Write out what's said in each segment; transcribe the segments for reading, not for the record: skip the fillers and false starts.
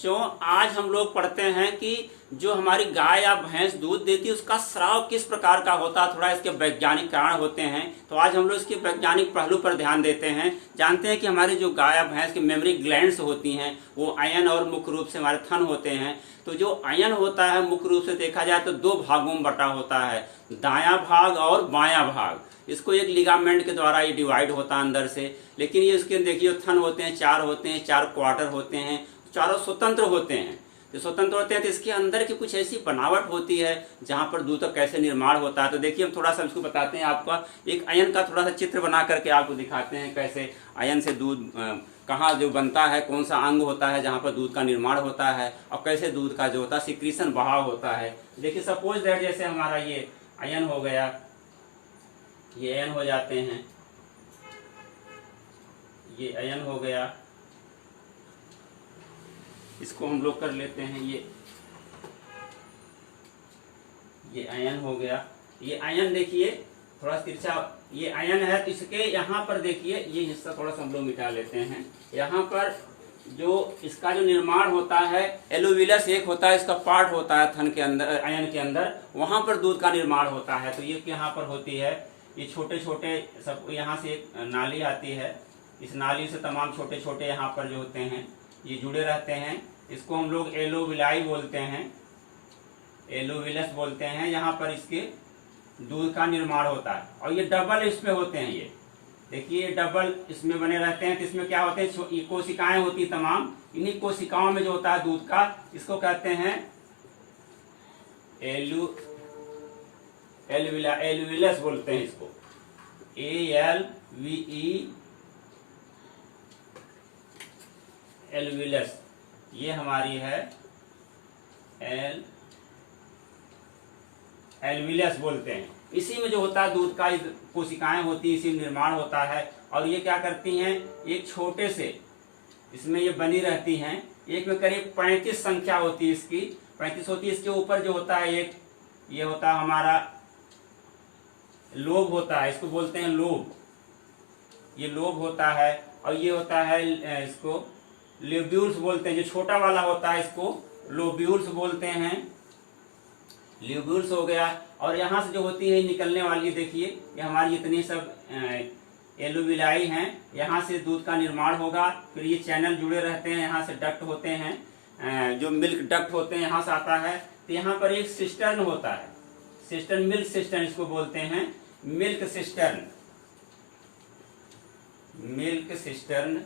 बच्चों, आज हम लोग पढ़ते हैं कि जो हमारी गाय या भैंस दूध देती है उसका स्राव किस प्रकार का होता है, थोड़ा इसके वैज्ञानिक कारण होते हैं। तो आज हम लोग इसके वैज्ञानिक पहलू पर ध्यान देते हैं। जानते हैं कि हमारी जो गाय या भैंस की मेमोरी ग्लैंड्स होती हैं वो अयन और मुख्य रूप से हमारे थन होते हैं। तो जो अयन होता है मुख्य रूप से देखा जाए तो दो भागों में बटा होता है, दायां भाग और बायां भाग। इसको एक लिगामेंट के द्वारा ये डिवाइड होता है अंदर से। लेकिन ये इसके देखिए थन होते हैं, चार होते हैं, चार क्वार्टर होते हैं, चारों स्वतंत्र होते हैं। तो स्वतंत्र होते हैं तो इसके अंदर की कुछ ऐसी बनावट होती है जहाँ पर दूध का कैसे निर्माण होता है। तो देखिए हम थोड़ा सा इसको बताते हैं। आपका एक अयन का थोड़ा सा चित्र बना करके आपको दिखाते हैं कैसे अयन से दूध कहाँ जो बनता है, कौन सा अंग होता है जहाँ पर दूध का निर्माण होता है और कैसे दूध का जो होता है सिक्रीशन बहाव होता है। देखिए सपोज दैट जैसे हमारा ये अयन हो गया, ये अयन हो जाते हैं, ये अयन हो गया, इसको हम लोग कर लेते हैं। ये अयन हो गया। ये अयन देखिए थोड़ा तिरछा, ये अयन है तो इसके यहाँ पर देखिए ये हिस्सा थोड़ा सा हम लोग मिटा लेते हैं। यहाँ पर जो इसका जो निर्माण होता है एलोविलस एक होता है, इसका पार्ट होता है थन के अंदर, अयन के अंदर, वहाँ पर दूध का निर्माण होता है। तो ये यहाँ पर होती है, ये छोटे छोटे सब, यहाँ से एक नाली आती है, इस नाली से तमाम छोटे छोटे यहाँ पर जो होते हैं ये जुड़े रहते हैं। इसको हम लोग एलोविलाई बोलते हैं, एलोविलस बोलते हैं। यहाँ पर इसके दूध का निर्माण होता है और ये डबल इसमें होते हैं। ये देखिए ये डबल इसमें बने रहते हैं। तो इसमें क्या होते हैं, ये कोशिकाएं होती तमाम, इन्हीं कोशिकाओं में जो होता है दूध का, इसको कहते हैं एलुविलस बोलते हैं इसको, ALVE एलुविलस। ये हमारी है एलुविलस बोलते हैं। इसी में जो होता है दूध का कोशिकाएं होती है, इसी में निर्माण होता है। और ये क्या करती हैं, एक छोटे से इसमें ये बनी रहती हैं। एक में करीब 35 संख्या होती है इसकी, 35 होती है। इसके ऊपर जो होता है एक ये होता है हमारा लोब होता है, इसको बोलते हैं लोब, ये लोब होता है। और ये होता है इसको लोब्यूल्स बोलते हैं, जो छोटा वाला होता है इसको लोब्यूल्स बोलते हैं, लोब्यूल्स हो गया। और यहाँ से जो होती है निकलने वाली, देखिए ये हमारी इतनी सब एलोविलाई हैं, यहाँ से दूध का निर्माण होगा। फिर ये चैनल जुड़े रहते हैं, यहाँ से डक्ट होते हैं, जो मिल्क डक्ट होते हैं यहाँ से आता है। तो यहाँ पर एक सिस्टर्न होता है, सिस्टर्न, मिल्क सिस्टर्न इसको बोलते हैं, milk cistern, milk cistern,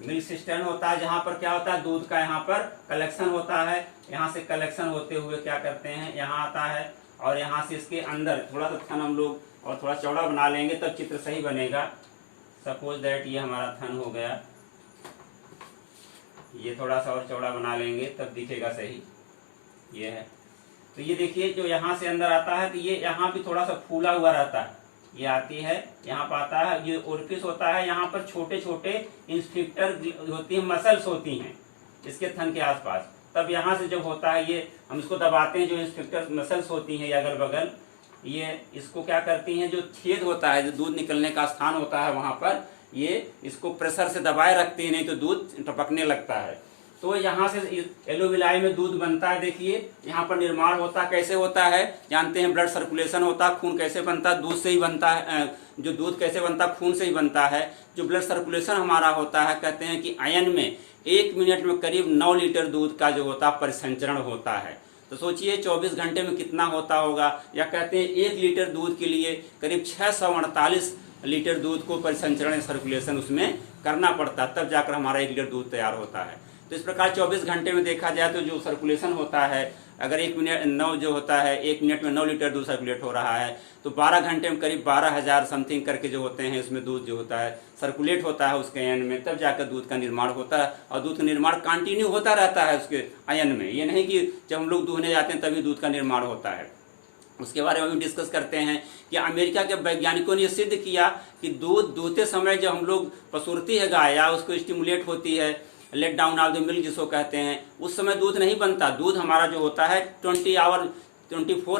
milk cistern होता है। जहाँ पर क्या होता है दूध का यहाँ पर कलेक्शन होता है, यहाँ से कलेक्शन होते हुए क्या करते हैं यहाँ आता है। और यहाँ से इसके अंदर थोड़ा सा थन हम लोग और थोड़ा चौड़ा बना लेंगे तब चित्र सही बनेगा। सपोज दैट ये हमारा थन हो गया, ये थोड़ा सा और चौड़ा बना लेंगे तब दिखेगा सही। ये है, तो ये देखिए जो यहाँ से अंदर आता है तो ये यहाँ भी थोड़ा सा फूला हुआ रहता है, ये आती है यहाँ पर आता है, ये ओरिफिस होता है। यहाँ पर छोटे छोटे इंस्ट्रिक्टर होती हैं, मसल्स होती हैं इसके थन के आसपास। तब यहाँ से जब होता है ये हम इसको दबाते हैं, जो इंस्ट्रिक्टर मसल्स होती हैं ये अगल बगल, ये इसको क्या करती हैं, जो छेद होता है, जो दूध निकलने का स्थान होता है वहाँ पर, ये इसको प्रेशर से दबाए रखती है, नहीं तो दूध टपकने लगता है। तो यहाँ से एलोविलाई में दूध बनता है। देखिए यहाँ पर निर्माण होता है, कैसे होता है जानते हैं, ब्लड सर्कुलेशन होता है, खून कैसे बनता है, दूध से ही बनता है। जो दूध कैसे बनता है, खून से ही बनता है। जो ब्लड सर्कुलेशन हमारा होता है, कहते हैं कि अयन में 1 मिनट में करीब 9 लीटर दूध का जो होता है परिसंचरण होता है। तो सोचिए 24 घंटे में कितना होता होगा। या कहते हैं 1 लीटर दूध के लिए करीब 648 लीटर दूध को परिसंचरण सर्कुलेशन उसमें करना पड़ता है, तब जाकर हमारा 1 लीटर दूध तैयार होता है। तो इस प्रकार 24 घंटे में देखा जाए तो जो सर्कुलेशन होता है, अगर 1 मिनट 9 जो होता है, 1 मिनट में 9 लीटर दूध सर्कुलेट हो रहा है, तो 12 घंटे में करीब 12,000 समथिंग करके जो होते हैं उसमें दूध जो होता है सर्कुलेट होता है उसके अयन में, तब जाकर दूध का निर्माण होता है। और दूध का निर्माण कंटिन्यू होता रहता है उसके अयन में, ये नहीं कि जब हम लोग दूहने जाते हैं तभी दूध का निर्माण होता है। उसके बारे में भी डिस्कस करते हैं कि अमेरिका के वैज्ञानिकों ने यह सिद्ध किया कि दूध दूहते समय जब हम लोग पसुरती है गाय या उसको स्टिमुलेट होती है, let down of the milk जिसको कहते हैं, उस समय दूध नहीं बनता। दूध हमारा जो होता है 24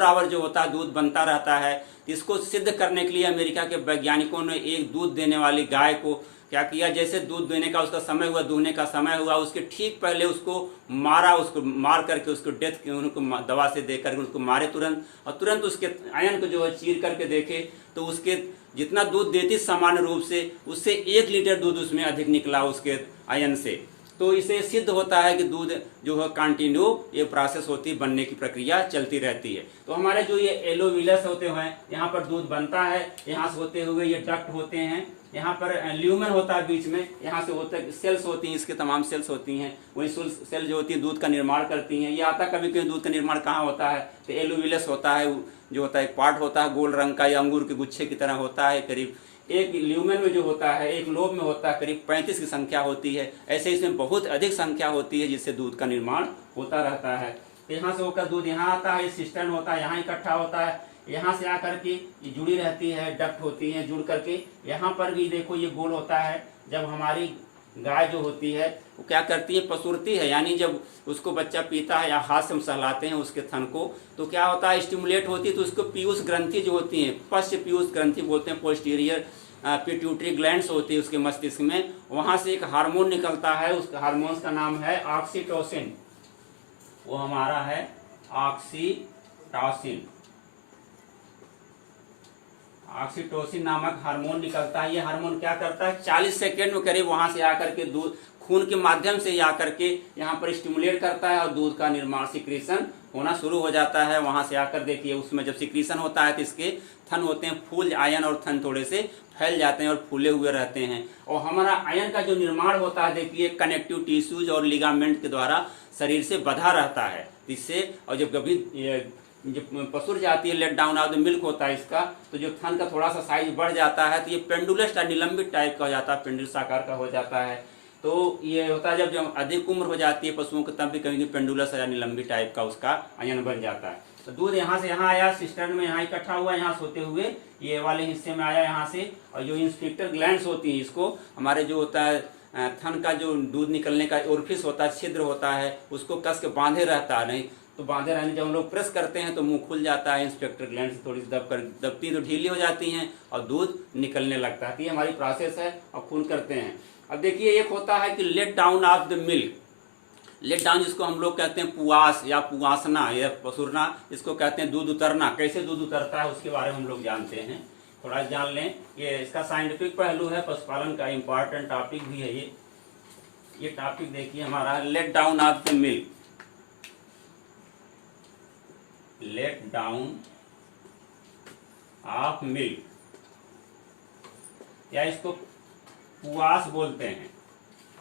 आवर जो होता है दूध बनता रहता है। इसको सिद्ध करने के लिए अमेरिका के वैज्ञानिकों ने एक दूध देने वाली गाय को क्या किया, जैसे दूध देने का उसका समय हुआ, दूहने का समय हुआ, उसके ठीक पहले उसको मारा, उसको मार करके उसको डेथ उनको दवा से दे करके उसको मारे तुरंत, और तुरंत उसके आयन को जो है चीर करके देखे तो उसके जितना दूध देती सामान्य रूप से उससे 1 लीटर दूध उसमें अधिक निकला उसके आयन से। तो इसे सिद्ध होता है कि दूध जो है कंटिन्यू ये प्रोसेस होती, बनने की प्रक्रिया चलती रहती है। तो हमारे जो ये एलोविलस होते हैं, यहाँ पर दूध बनता है, यहाँ से होते हुए ये डक्ट होते हैं, यहाँ पर ल्यूमेन होता है बीच में, यहाँ से होता है सेल्स होती हैं, इसके तमाम सेल्स होती हैं, वही सेल जो होती है दूध का निर्माण करती हैं। ये आता कभी कभी दूध का निर्माण कहाँ होता है, तो एलोविलस होता है, जो होता है एक पार्ट होता है गोल रंग का या अंगूर के गुच्छे की तरह होता है, करीब एक ल्यूमेन में जो होता है, एक लोब में होता है, करीब 35 की संख्या होती है। ऐसे इसमें बहुत अधिक संख्या होती है जिससे दूध का निर्माण होता रहता है। तो यहाँ से होकर दूध यहाँ आता है, सिस्टर्न होता है, यहाँ इकट्ठा होता है, यहाँ से आकर के ये जुड़ी रहती है, डक्ट होती है, जुड़ करके यहाँ पर भी देखो ये गोल होता है। जब हमारी गाय जो होती है वो क्या करती है, पसुरती है, यानी जब उसको बच्चा पीता है या हाथ से हम सहलाते हैं उसके थन को, तो क्या होता है, स्टिमुलेट होती है, तो उसको पीयूष ग्रंथि जो होती है, पश्च पीयूष ग्रंथि बोलते हैं, पोस्टीरियर पिट्यूटरी ग्लैंड्स होती है उसके मस्तिष्क में, वहाँ से एक हार्मोन निकलता है, उस हार्मोन का नाम है ऑक्सीटोसिन। वो हमारा है ऑक्सीटोसिन। ऑक्सीटोसिन नामक हार्मोन निकलता है। ये हार्मोन क्या करता है, 40 सेकेंड में करीब वहां से आकर के दूध खून के माध्यम से आकर के यहाँ पर स्टिमुलेट करता है और दूध का निर्माण सिक्रीशन होना शुरू हो जाता है। वहां से आकर देखिए उसमें जब सिक्रीशन होता है तो इसके थन होते हैं फूल, आयन और थन थोड़े से फैल जाते हैं और फूले हुए रहते हैं। और हमारा आयन का जो निर्माण होता है देखिए कनेक्टिव टिश्यूज और लिगामेंट के द्वारा शरीर से बधा रहता है इससे। और जब कभी जब पसुर जाती है, let down of the milk होता है इसका, तो जो थन का थोड़ा सा साइज बढ़ जाता है तो ये पेंडुलस निलंबित टाइप का हो जाता है, पेंडुलस आकार का हो जाता है। तो ये होता है जब अधिक उम्र हो जाती है पशुओं को तब भी कहीं पेंडुलस या निलंबित टाइप का उसका आयन बन जाता है। तो दूध यहाँ से यहाँ आया, सिस्टर्न में यहाँ इकट्ठा हुआ, यहाँ से होते हुए ये वाले हिस्से में आया यहाँ से, और जो इंस्पेक्टर ग्लैंड्स होती हैं इसको हमारे जो होता है थन का जो दूध निकलने का ओरिफिस होता है, छिद्र होता है, उसको कस के बांधे रहता है, नहीं तो बांधे रहने जब हम लोग प्रेस करते हैं तो मुंह खुल जाता है, इंस्पेक्टर ग्लैंड से थोड़ी सी दबती तो ढीली हो जाती हैं और दूध निकलने लगता है। तो ये हमारी प्रोसेस है और खून करते हैं। अब देखिए एक होता है कि let down of the milk, let down जिसको हम लोग कहते हैं पुआस या पुआसना या पसुरना, इसको कहते हैं दूध उतरना। कैसे दूध उतरता है उसके बारे में हम लोग जानते हैं, थोड़ा जान लें। ये इसका साइंटिफिक पहलू है, पशुपालन का इम्पॉर्टेंट टॉपिक भी है ये टॉपिक देखिए हमारा let down of the milk, let down of milk, या इसको पुआस बोलते हैं,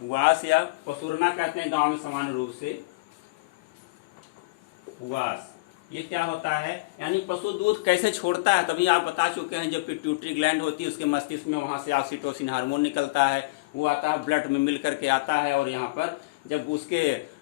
पुआस या पसुरना कहते हैं गांव में सामान्य रूप से, पुआस। ये क्या होता है, यानी पशु दूध कैसे छोड़ता है, तभी आप बता चुके हैं। जो पिट्यूटरी ग्लैंड होती है उसके मस्तिष्क में, वहां से ऑक्सीटोसिन हार्मोन निकलता है, वो आता है ब्लड में मिल करके आता है, और यहाँ पर जब उसके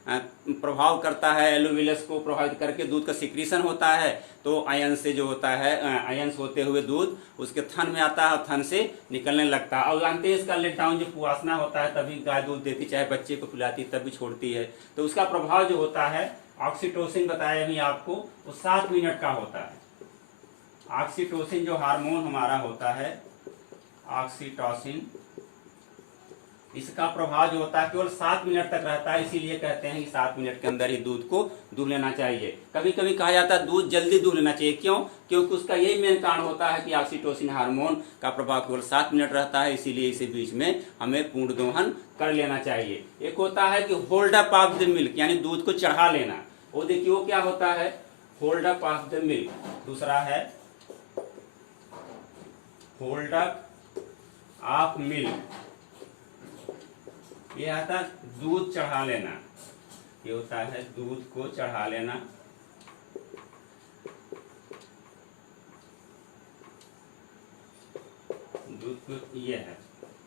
प्रभाव करता है, एलोविलस को प्रभावित करके दूध का सिक्रीशन होता है, तो आयन से जो होता है, आयन होते हुए दूध उसके थन में आता है और थन से निकलने लगता है। और जानते हैं इसका लेट डाउन जो पुआसना होता है तभी गाय दूध देती, चाहे बच्चे को पिलाती तब भी छोड़ती है। तो उसका प्रभाव जो होता है ऑक्सीटोसिन बताया अभी आपको, वो 7 मिनट का होता है। ऑक्सीटोसिन जो हार्मोन हमारा होता है, ऑक्सीटोसिन, इसका प्रभाव जो होता है केवल 7 मिनट तक रहता है। इसीलिए कहते हैं कि 7 मिनट के अंदर ही दूध को दूह लेना चाहिए। कभी कभी कहा जाता है दूध जल्दी दूह लेना चाहिए, क्यों? क्योंकि उसका यही मेन कारण होता है कि ऑक्सीटोसिन हार्मोन का प्रभाव केवल 7 मिनट रहता है, इसीलिए इसे बीच में हमें पूर्ण दोहन कर लेना चाहिए। एक होता है कि hold up of the milk, यानी दूध को चढ़ा लेना, वो देखिए वो क्या होता है, hold up of the milk. दूसरा है होल्ड अप ऑफ मिल्क, ये आता है दूध चढ़ा लेना, ये होता है दूध को चढ़ा लेना। दूध को ये है,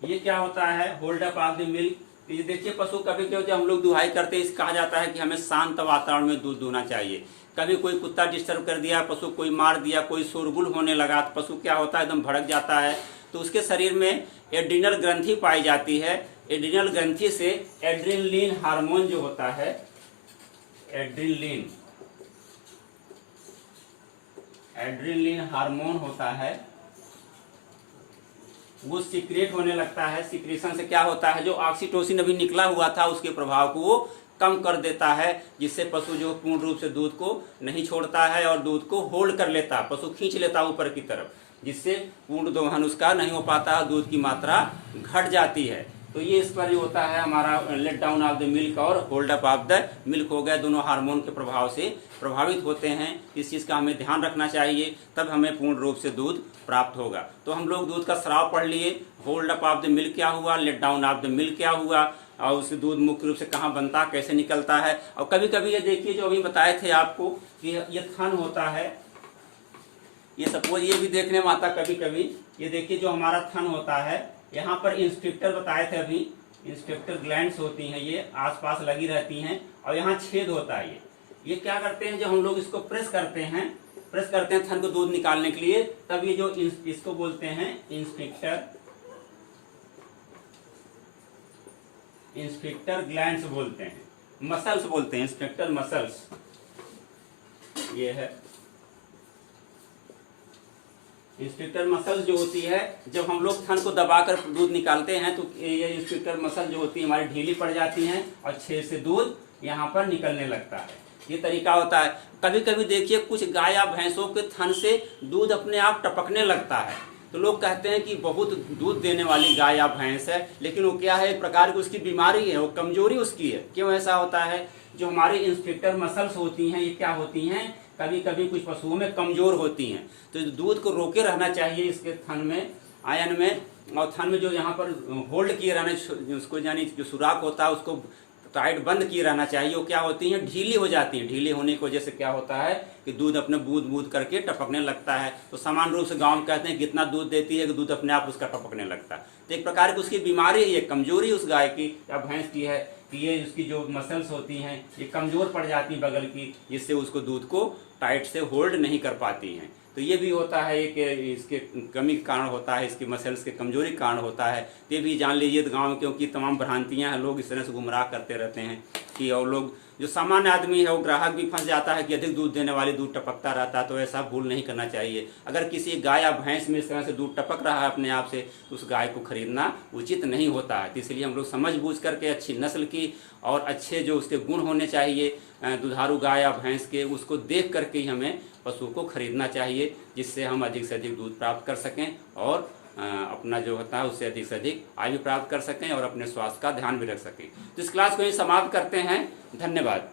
ये क्या होता है hold up of the milk. ये देखिए पशु कभी कभी जब हम लोग दुहाई करते हैं, कहा जाता है कि हमें शांत वातावरण में दूध दूहना चाहिए। कभी कोई कुत्ता डिस्टर्ब कर दिया, पशु कोई मार दिया, कोई शोरगुल होने लगा, तो पशु क्या होता है एकदम भड़क जाता है। तो उसके शरीर में एड्रिनल ग्रंथि पाई जाती है, एड्रिनल ग्रंथि से एड्रिनलिन हार्मोन जो होता है, एड्रिनलिन, एड्रिनलिन हार्मोन होता है, वो सीक्रेट होने लगता है। सीक्रेशन से क्या होता है, जो ऑक्सीटोसिन अभी निकला हुआ था उसके प्रभाव को वो कम कर देता है, जिससे पशु जो पूर्ण रूप से दूध को नहीं छोड़ता है और दूध को होल्ड कर लेता है, पशु खींच लेता है ऊपर की तरफ, जिससे पूर्ण दोहन उसका नहीं हो पाता, दूध की मात्रा घट जाती है। तो ये इस पर होता है हमारा let down of the milk और hold up of the milk हो गया, दोनों हार्मोन के प्रभाव से प्रभावित होते हैं। इस चीज़ का हमें ध्यान रखना चाहिए, तब हमें पूर्ण रूप से दूध प्राप्त होगा। तो हम लोग दूध का स्राव पढ़ लिए, hold up of the milk क्या हुआ, let down of the milk क्या हुआ, और उससे दूध मुख्य रूप से कहाँ बनता, कैसे निकलता है। और कभी कभी ये देखिए जो अभी बताए थे आपको कि ये थन होता है, ये सपोज ये भी देखने में आता कभी कभी, ये देखिए जो हमारा थन होता है, यहाँ पर इंस्पेक्टर बताए थे अभी, इंस्पेक्टर ग्लैंड्स होती हैं, ये आसपास लगी रहती हैं, और यहाँ छेद होता है। ये क्या करते हैं, जब हम लोग इसको प्रेस करते हैं थन को दूध निकालने के लिए, तब ये जो इसको बोलते हैं इंस्पेक्टर ग्लैंड्स बोलते हैं, मसल्स बोलते हैं, इंस्पेक्टर मसल्स। ये है इंस्पेक्टर मसल जो होती है, जब हम लोग थन को दबाकर दूध निकालते हैं तो ये इंस्पेक्टर मसल जो होती है हमारी ढीली पड़ जाती हैं और छेद से दूध यहाँ पर निकलने लगता है। ये तरीका होता है। कभी कभी देखिए कुछ गाय या भैंसों के थन से दूध अपने आप टपकने लगता है, तो लोग कहते हैं कि बहुत दूध देने वाली गाय या भैंस है, लेकिन वो क्या है, एक प्रकार की उसकी बीमारी है, वो कमजोरी उसकी है। क्यों ऐसा होता है, जो हमारी इंस्पेक्टर मसल्स होती हैं, ये क्या होती हैं, कभी कभी कुछ पशुओं में कमजोर होती हैं, तो दूध को रोके रहना चाहिए इसके थन में, आयन में, और थन में जो यहाँ पर होल्ड किए रहना, उसको यानी जो सुराख होता है उसको टाइट बंद किए रहना चाहिए। वो क्या होती हैं, ढीली हो जाती हैं। ढीली होने की वजह से क्या होता है कि दूध अपने बूंद बूंद करके टपकने लगता है। तो समान रूप से गाँव में कहते हैं कितना दूध देती है कि दूध अपने आप उसका टपकने लगता है। तो एक प्रकार की उसकी बीमारी है, कमजोरी उस गाय की या भैंस की है कि ये उसकी जो मसल्स होती हैं ये कमजोर पड़ जाती हैं बगल की, जिससे उसको दूध को टाइट से होल्ड नहीं कर पाती हैं। तो ये भी होता है एक इसके कमी के कारण होता है, इसकी मसल्स के कमजोरी के कारण होता है। ये भी जान लीजिए गाँव में, क्योंकि तमाम भ्रांतियाँ हैं, लोग इस तरह से गुमराह करते रहते हैं कि, और लोग जो सामान्य आदमी है वो ग्राहक भी फंस जाता है कि अधिक दूध देने वाली दूध टपकता रहता है। तो ऐसा भूल नहीं करना चाहिए। अगर किसी गाय या भैंस में इस तरह से दूध टपक रहा है अपने आप से, तो उस गाय को खरीदना उचित नहीं होता है। तो इसलिए हम लोग समझ बूझ करके अच्छी नस्ल की और अच्छे जो उसके गुण होने चाहिए दुधारू गाय या भैंस के, उसको देख करके ही हमें पशु को खरीदना चाहिए, जिससे हम अधिक से अधिक दूध प्राप्त कर सकें और अपना जो होता है उससे अधिक से अधिक आय भी प्राप्त कर सकें और अपने स्वास्थ्य का ध्यान भी रख सकें। तो इस क्लास को यही समाप्त करते हैं। धन्यवाद।